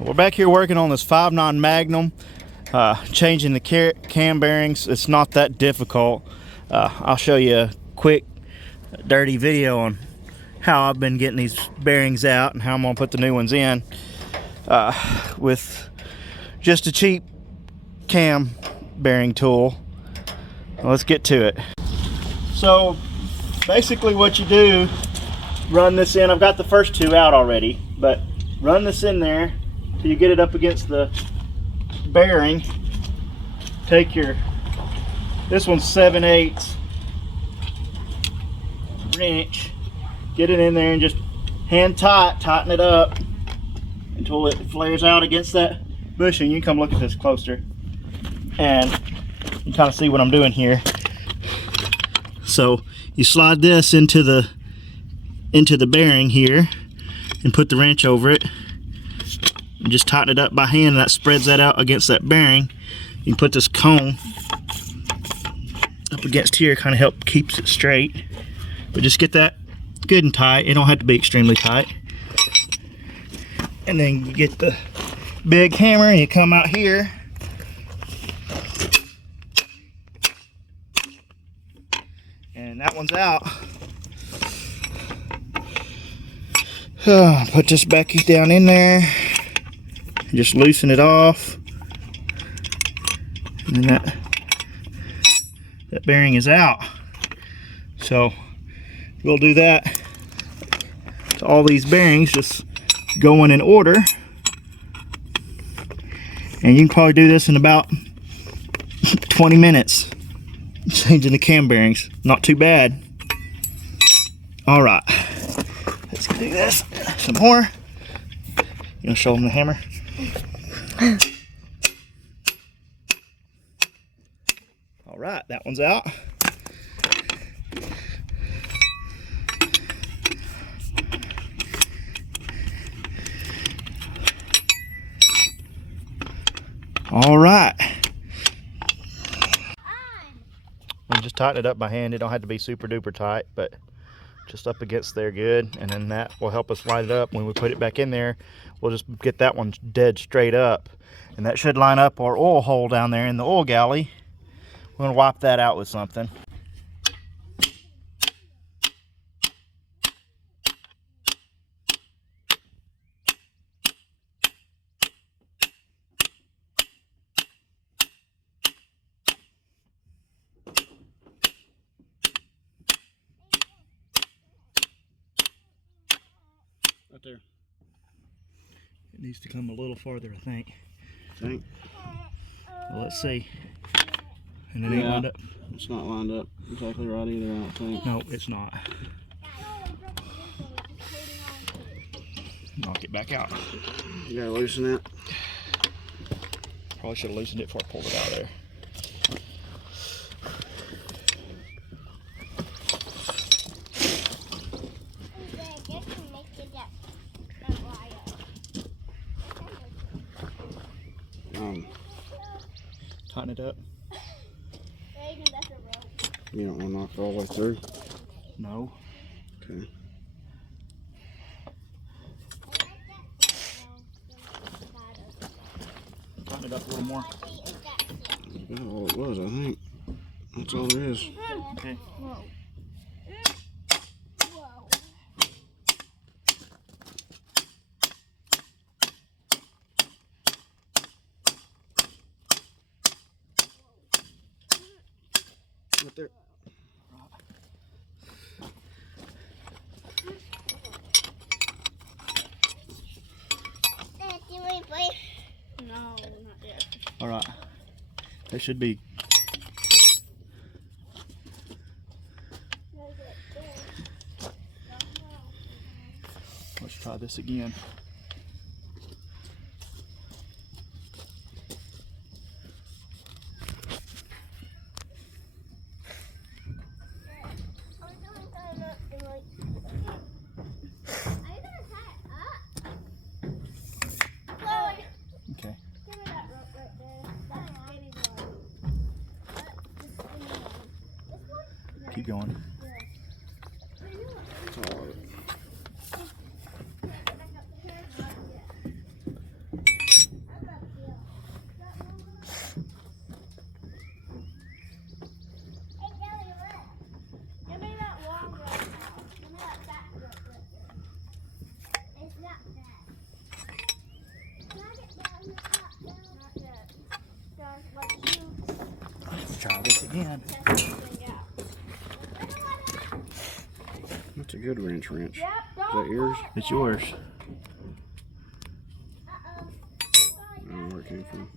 We're back here working on this 5.9 Magnum, changing the cam bearings. It's not that difficult. I'll show you a quick, dirty video on how I've been getting these bearings out and how I'm gonna put the new ones in with just a cheap cam bearing tool. Let's get to it. So basically what you do, run this in. I've got the first two out already, but run this in there till you get it up against the bearing. Take your, this one's 7/8 wrench, get it in there and just hand tighten it up until it flares out against that bushing. You can come look at this closer and you kind of see what I'm doing here. So you slide this into the bearing here and put the wrench over it and just tighten it up by hand. That spreads that out against that bearing. You can put this cone up against here, kind of help keeps it straight, but just get that good and tight. It don't have to be extremely tight. And then you get the big hammer and you come out here and that one's out. Put this back down in there and just loosen it off, and then that bearing is out. So we'll do that to all these bearings, just going in order, and you can probably do this in about 20 minutes, changing the cam bearings. Not too bad. All right, let's do this some more. You gonna show them the hammer? All right, that one's out. All right. And just tighten it up by hand. It don't have to be super duper tight, but just up against there good, and then that will help us line it up. When we put it back in there, we'll just get that one dead straight up, and that should line up our oil hole down there in the oil galley. We're gonna wipe that out with something. Right there. It needs to come a little farther, I think. Well, let's see. And it ain't lined up. It's not lined up exactly right either, I don't think. No, it's not. Knock it back out. You gotta loosen it. Probably should have loosened it before I pulled it out of there. Tighten it up. You don't want to knock it all the way through? No. Okay. Tighten it up a little more. That's all it was, I think. That's all there is. Okay. Right there. No, not yet. All right. They should be. Let's try this again. Okay. Keep going. try this again. That's a good wrench. Is that yours? It's yours. I don't know where it came from.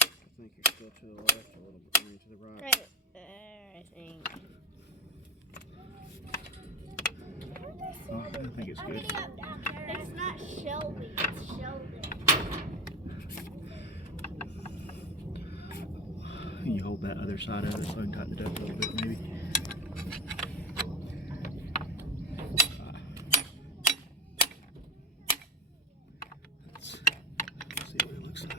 I think you're still to the left a little bit, maybe to the right. Right there, I think. Oh, I don't think it's good. It's not Shelby, it's Sheldon. You hold that other side of it so I can tighten it up a little bit, maybe. Let's see what it looks like.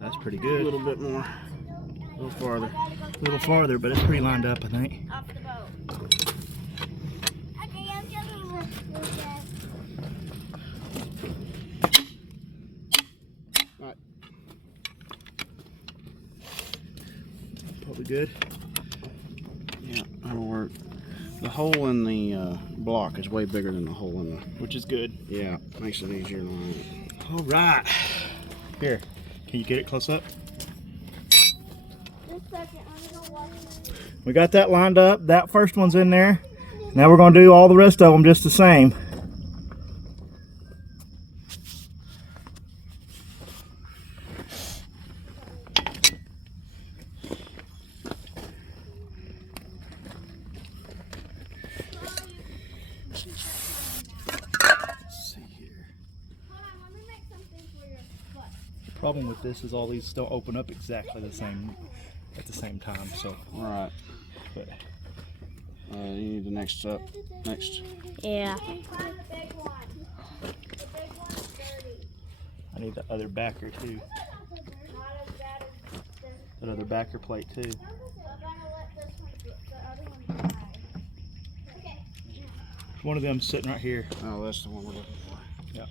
That's pretty A good. little bit more. A little farther. A little farther, but it's pretty lined up, I think. Off the boat. Okay, I'm jumping with Dad. Right. Probably good. Yeah, that'll work. The hole in the block is way bigger than the hole in the... Which is good. Yeah, makes it easier to line it. All right. Here, can you get it close up? Just a second, I'm gonna watch it. We got that lined up. That first one's in there. Now we're going to do all the rest of them just the same. Let's see here. Hold on, let me make something for your foot. The problem with this is all these don't open up exactly the same at the same time. So, All right. but You need the next up. Next. Yeah. Find the big one. The big one's dirty. I need the other backer too. Not as bad as this. That other backer plate too. I'm gonna let this one get the other one dry. Okay. One of them's sitting right here. Oh, that's the one we're looking for. Yeah.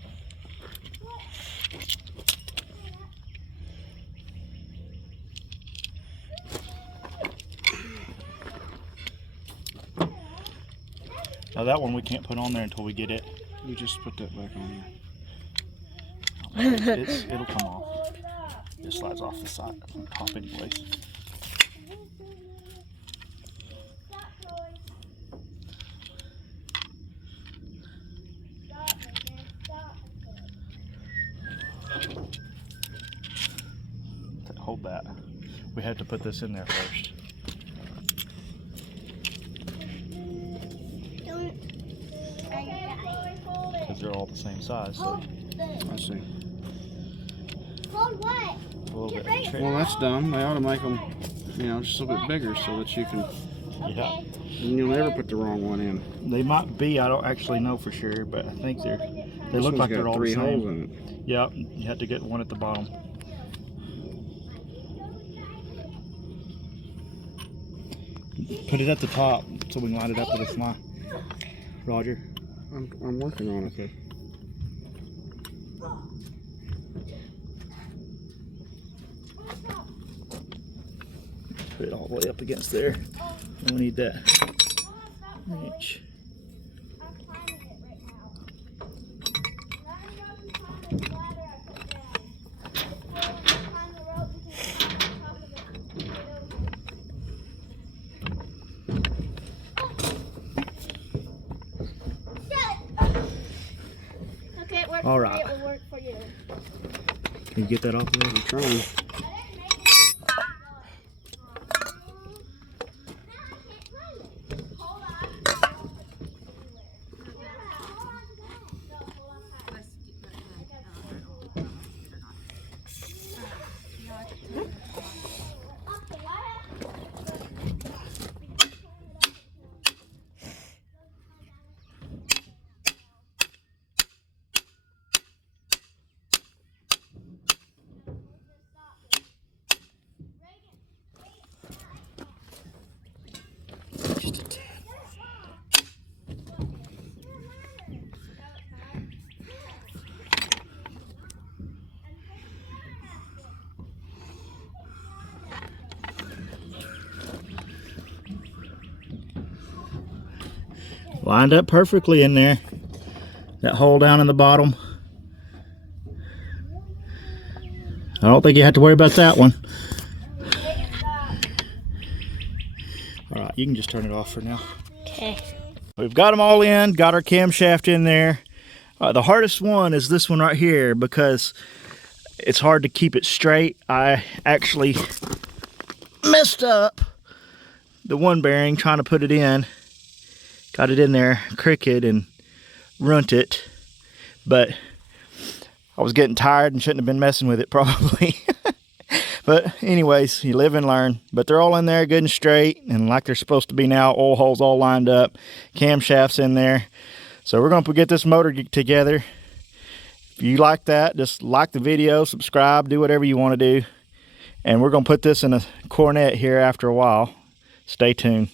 Now that one we can't put on there until we get it. You just put that back on It'll come off. It slides off the side from the top anyways. Stop, Chloe. Stop, man. Stop. Hold that. We have to put this in there first. Because they're all the same size. So I see. Hold what? a little bit of a trick. Well, that's dumb. They ought to make them, just a little bit bigger so that you can... Yeah. And you'll never put the wrong one in. They might be. I don't actually know for sure, but I think they This look one's like got they're all the 3 holes same. in it. Yeah, you have to get one at the bottom. Put it at the top so we can line it up with a line. Roger. I'm working on it. Okay. Put it all the way up against there. And we need that reach. I'm climbing it right now. Not enough to climb the ladder I put down. It's full to climb the rope because it's on top of it. Get over here. Okay, it worked All for right. me. It will work for you. Can you get that off there? I'm trying. I didn't make it. Hold on. Stop. Lined up perfectly in there. That hole down in the bottom. I don't think you have to worry about that one. All right, you can just turn it off for now. Okay. We've got them all in, got our camshaft in there. The hardest one is this one right here because it's hard to keep it straight. I actually messed up the one bearing trying to put it in. Got it in there crooked and ruined it. But I was getting tired and shouldn't have been messing with it probably. But anyways, you live and learn. But they're all in there good and straight and like they're supposed to be now. Oil holes all lined up. Camshafts in there. So we're going to get this motor together. If you like that, just like the video, subscribe, do whatever you want to do. And we're going to put this in a cornet here after a while. Stay tuned.